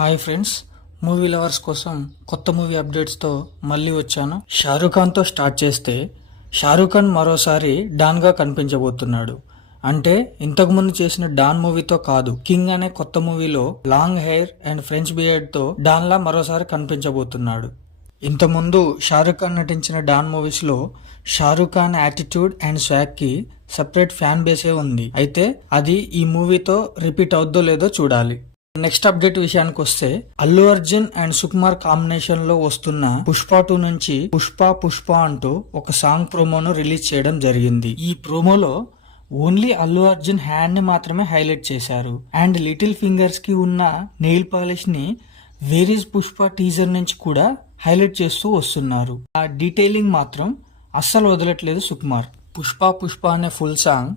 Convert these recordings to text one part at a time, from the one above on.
Hi friends, movie lovers కోసం కొత్త movie అప్డేట్స్తో మళ్ళీ వచ్చాను. షారూక్ ఖాన్తో స్టార్ట్ చేస్తే షారూక్ ఖాన్ మరోసారి డాన్గా కనిపించబోతున్నాడు. అంటే ఇంతకుముందు చేసిన డాన్ మూవీతో కాదు, కింగ్ అనే కొత్త మూవీలో లాంగ్ హెయిర్ అండ్ ఫ్రెంచ్ బియర్డ్తో డాన్లా మరోసారి కనిపించబోతున్నాడు. ఇంతకుముందు షారూక్ ఖాన్ నటించిన డాన్ మూవీస్లో షారూక్ ఖాన్ యాటిట్యూడ్ అండ్ స్వాగ్కి సెపరేట్ ఫ్యాన్ బేసే ఉంది. అయితే అది ఈ మూవీతో రిపీట్ అవుద్దో లేదో చూడాలి. నెక్స్ట్ అప్డేట్ విషయానికి వస్తే అల్లు అర్జున్ అండ్ సుకుమార్ కాంబినేషన్ లో వస్తున్న పుష్ప 2 నుంచి పుష్ప అంటూ ఒక సాంగ్ ప్రోమోను రిలీజ్ చేయడం జరిగింది. ఈ ప్రోమోలో ఓన్లీ అల్లు అర్జున్ హ్యాండ్ ని మాత్రమే హైలైట్ చేశారు అండ్ లిటిల్ ఫింగర్స్ కి ఉన్న నెయిల్ పాలిష్ ని వేర్ ఇస్ పుష్ప టీజర్ నుంచి కూడా హైలైట్ చేస్తూ వస్తున్నారు. ఆ డీటెయిలింగ్ మాత్రం అస్సలు వదలట్లేదు సుకుమార్. పుష్ప అనే ఫుల్ సాంగ్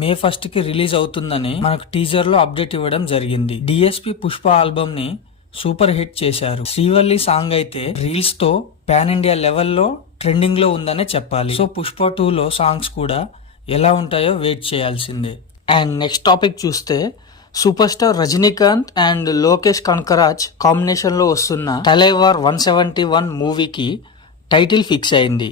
మే 1 కి రిలీజ్ అవుతుందని మనకు టీజర్ లో అప్డేట్ ఇవ్వడం జరిగింది. డిఎస్పి పుష్ప ఆల్బమ్ ని సూపర్ హిట్ చేశారు. శ్రీవల్లి సాంగ్ అయితే రీల్స్ తో పాన్ ఇండియా లెవెల్లో ట్రెండింగ్ లో ఉందనే చెప్పాలి. సో పుష్ప 2 లో సాంగ్స్ కూడా ఎలా ఉంటాయో వెయిట్ చేయాల్సిందే. అండ్ నెక్స్ట్ టాపిక్ చూస్తే super star Rajinikanth and Lokesh Kanagaraj combination లో వస్తున్న తలైవార్ 171 మూవీకి టైటిల్ ఫిక్స్ అయింది.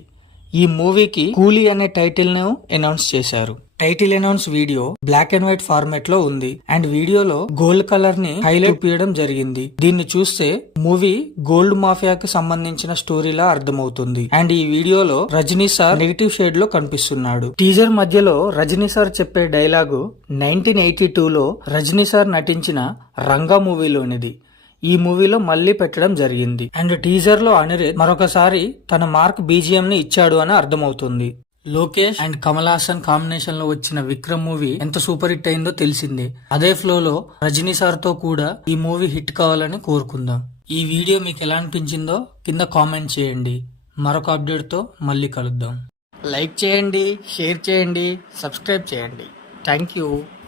ఈ మూవీకి కూలీ అనే టైటిల్ ను అనౌన్స్ చేశారు. Title announce video black and white format లో ఉంది అండ్ వీడియోలో గోల్డ్ కలర్ ని హైలైట్ చూపించడం జరిగింది. దీన్ని చూస్తే మూవీ గోల్డ్ మాఫియాకి సంబంధించిన స్టోరీలా అర్థమవుతుంది. అండ్ ఈ వీడియోలో రజనీ సార్ నెగిటివ్ షేడ్ లో కనిపిస్తున్నాడు. టీజర్ మధ్యలో రజనీ సార్ చెప్పే డైలాగు 1982లో రజనీ సార్ నటించిన రంగా మూవీలోనిది. ఈ మూవీలో మళ్లీ పెట్టడం జరిగింది. అండ్ టీజర్ లో అనిరుద్ మరొకసారి తన మార్క్ బీజిఎం ని ఇచ్చాడు అని అర్థమవుతుంది. లోకేష్ అండ్ కమల్ హాసన్ కాంబినేషన్ లో వచ్చిన విక్రమ్ మూవీ ఎంత సూపర్ హిట్ అయిందో తెలిసిందే. అదే ఫ్లోలో రజనీ సార్ తో కూడా ఈ మూవీ హిట్ కావాలని కోరుకుందాం. ఈ వీడియో మీకు ఎలా అనిపించిందో కింద కామెంట్ చేయండి. మరొక అప్డేట్ తో మళ్ళీ కలుద్దాం. లైక్ చేయండి, షేర్ చేయండి, సబ్స్క్రైబ్ చేయండి. Thank you.